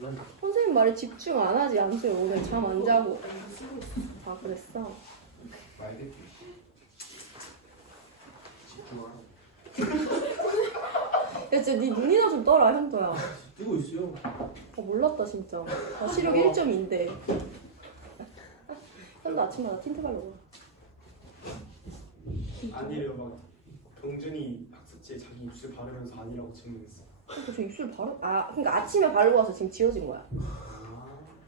난 선생님 말에 집중 안 하지 않죠? 오늘 잠 안 자고. 아 그랬어? 말겠지. 집중하라. 야 진짜 네 눈이나 좀 떠라 현도야. 뛰고 있어요. 아 몰랐다 진짜. 나 시력 1점인데. 현도 아침마다 틴트 바르고. 아니래요 막 병준이 학습지에 자기 입술 바르면서 아니라고 증명했어 그저 입술 바르. 아 그러니까 아침에 바르고 와서 지금 지워진 거야.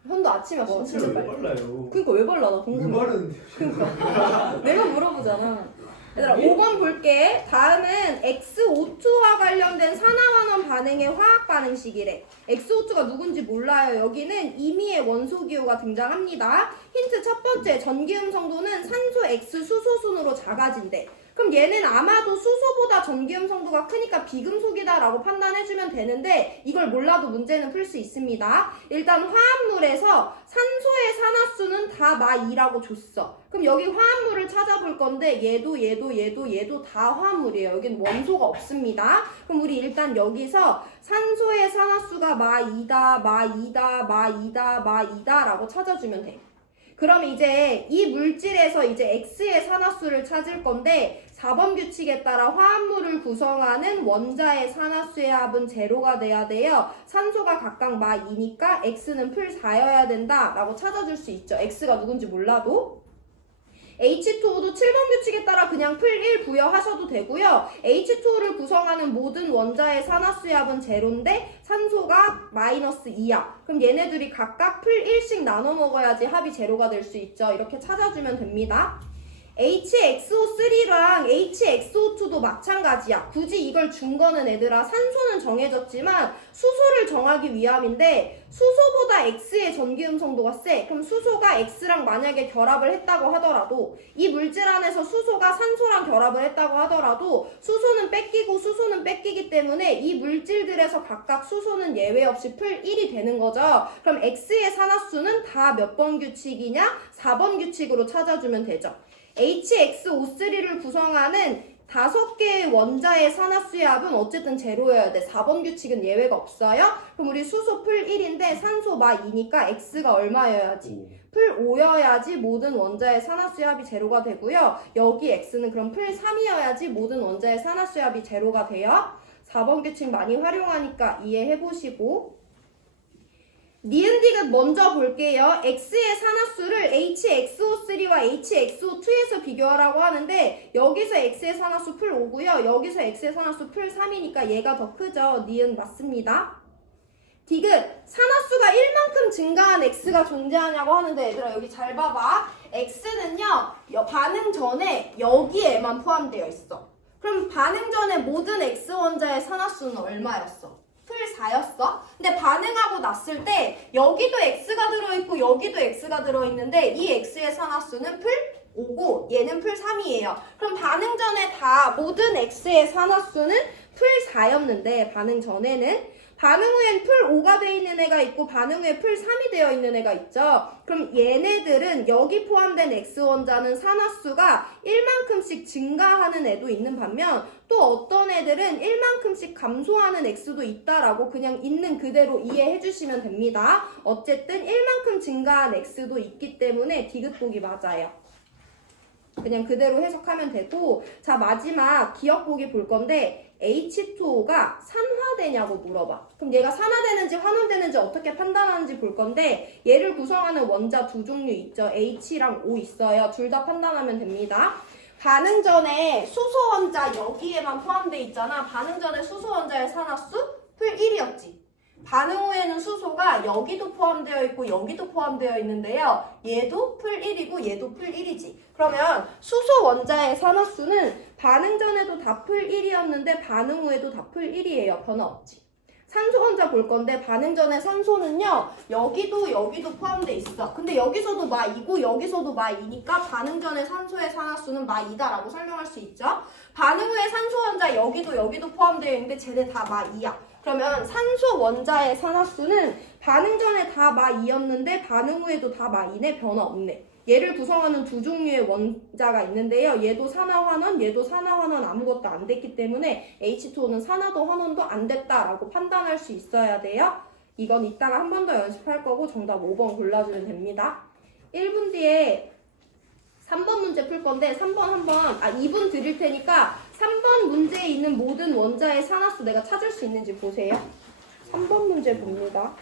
현도 아침에 어, 진짜 왜 빨리. 빨라요? 그러니까 왜 발라 나 왜 궁금해. 말은 내가 물어보잖아. 얘들아 5번 볼게. 다음은 X52와 관련된 산화환원 반응의 화학 반응식이래. X52가 누군지 몰라요. 여기는 임의의 원소 기호가 등장합니다. 힌트 첫 번째 전기음 성도는 산소 X 수소 순으로 작아진대. 그럼 얘는 아마도 수소보다 전기음 성도가 크니까 비금속이다라고 판단해주면 되는데 이걸 몰라도 문제는 풀 수 있습니다. 일단 화합물에서 산소의 산화수는 다 마2라고 줬어. 그럼 여기 화합물을 찾아볼 건데 얘도 얘도 얘도 얘도 다 화합물이에요. 여긴 원소가 없습니다. 그럼 우리 일단 여기서 산소의 산화수가 마2다, 마2다, 마2다, 마2다라고 찾아주면 돼. 그럼 이제 이 물질에서 이제 X의 산화수를 찾을 건데 4번 규칙에 따라 화합물을 구성하는 원자의 산화수의 합은 제로가 돼야 돼요. 산소가 각각 마 2니까 X는 풀 4여야 된다 라고 찾아줄 수 있죠. X가 누군지 몰라도. H2O도 7번 규칙에 따라 그냥 풀 1 부여하셔도 되고요. H2O를 구성하는 모든 원자의 산화수의 합은 제로인데 산소가 마이너스 2야. 그럼 얘네들이 각각 풀 1씩 나눠 먹어야지 합이 제로가 될 수 있죠. 이렇게 찾아주면 됩니다. HXO3랑 HXO2도 마찬가지야. 굳이 이걸 준 거는 애들아 산소는 정해졌지만 수소를 정하기 위함인데 수소보다 X의 전기 음 성도가 세. 그럼 수소가 X랑 만약에 결합을 했다고 하더라도 이 물질 안에서 수소가 산소랑 결합을 했다고 하더라도 수소는 뺏기고 수소는 뺏기기 때문에 이 물질들에서 각각 수소는 예외 없이 풀 1이 되는 거죠. 그럼 X의 산화수는 다 몇 번 규칙이냐? 4번 규칙으로 찾아주면 되죠. HXO3를 구성하는 다섯 개의 원자의 산화수의 합은 어쨌든 제로여야 돼. 4번 규칙은 예외가 없어요. 그럼 우리 수소 풀 1인데 산소 마 2니까 X가 얼마여야지? 풀 5여야지 모든 원자의 산화수의 합이 제로가 되고요. 여기 X는 그럼 풀 3이어야지 모든 원자의 산화수의 합이 제로가 돼요. 4번 규칙 많이 활용하니까 이해해보시고 니은 디귿 먼저 볼게요. X의 산화수를 HXO3와 HXO2에서 비교하라고 하는데 여기서 X의 산화수 풀 5고요. 여기서 X의 산화수 풀 3이니까 얘가 더 크죠. 니은 맞습니다. 디귿 산화수가 1만큼 증가한 X가 존재하냐고 하는데 얘들아 여기 잘 봐봐. X는요 여- 반응 전에 여기에만 포함되어 있어. 그럼 반응 전에 모든 X 원자의 산화수는 얼마였어? 풀 4였어. 근데 반응하고 났을 때 여기도 X가 들어있고 여기도 X가 들어있는데 이 X의 산화수는 풀 5고 얘는 풀 3이에요. 그럼 반응 전에 다 모든 X의 산화수는 풀 4였는데 반응 전에는 반응 후엔 풀 5가 되어 있는 애가 있고 반응 후에 풀 3이 되어 있는 애가 있죠. 그럼 얘네들은 여기 포함된 X 원자는 산화수가 1만큼씩 증가하는 애도 있는 반면 또 어떤 애들은 1만큼씩 감소하는 X도 있다라고 그냥 있는 그대로 이해해 주시면 됩니다. 어쨌든 1만큼 증가한 X도 있기 때문에 디귿복이 맞아요. 그냥 그대로 해석하면 되고 자 마지막 기억보기 볼 건데 H2O가 산화되냐고 물어봐. 그럼 얘가 산화되는지 환원되는지 어떻게 판단하는지 볼 건데 얘를 구성하는 원자 두 종류 있죠. H랑 O 있어요. 둘 다 판단하면 됩니다. 반응 전에 수소 원자 여기에만 포함돼 있잖아. 반응 전에 수소 원자의 산화수 풀 1이었지. 반응 후에는 수소가 여기도 포함되어 있고 여기도 포함되어 있는데요. 얘도 풀 1이고 얘도 풀 1이지. 그러면 수소 원자의 산화수는 반응 전에도 다 풀 1이었는데 반응 후에도 다 풀 1이에요. 변화 없지. 원자 볼 건데 반응 전에 산소는요 여기도 여기도 포함돼 있어. 근데 여기서도 마 2고 여기서도 마 2니까 반응 전에 산소의 산화수는 마 2다라고 설명할 수 있죠. 반응 후에 산소 원자 여기도 여기도 포함되어 있는데 쟤네 다마 2야. 그러면 산소 원자의 산화수는 반응 전에 다마 2였는데 반응 후에도 다마 2네 변화 없네. 얘를 구성하는 두 종류의 원자가 있는데요. 얘도 산화환원, 얘도 산화환원 아무것도 안 됐기 때문에 H2O는 산화도 환원도 안 됐다라고 판단할 수 있어야 돼요. 이건 이따가 한 번 더 연습할 거고 정답 5번 골라주면 됩니다. 1분 뒤에 3번 문제 풀 건데 3번 한번 아 2분 드릴 테니까 3번 문제에 있는 모든 원자의 산화수 내가 찾을 수 있는지 보세요. 3번 문제 봅니다.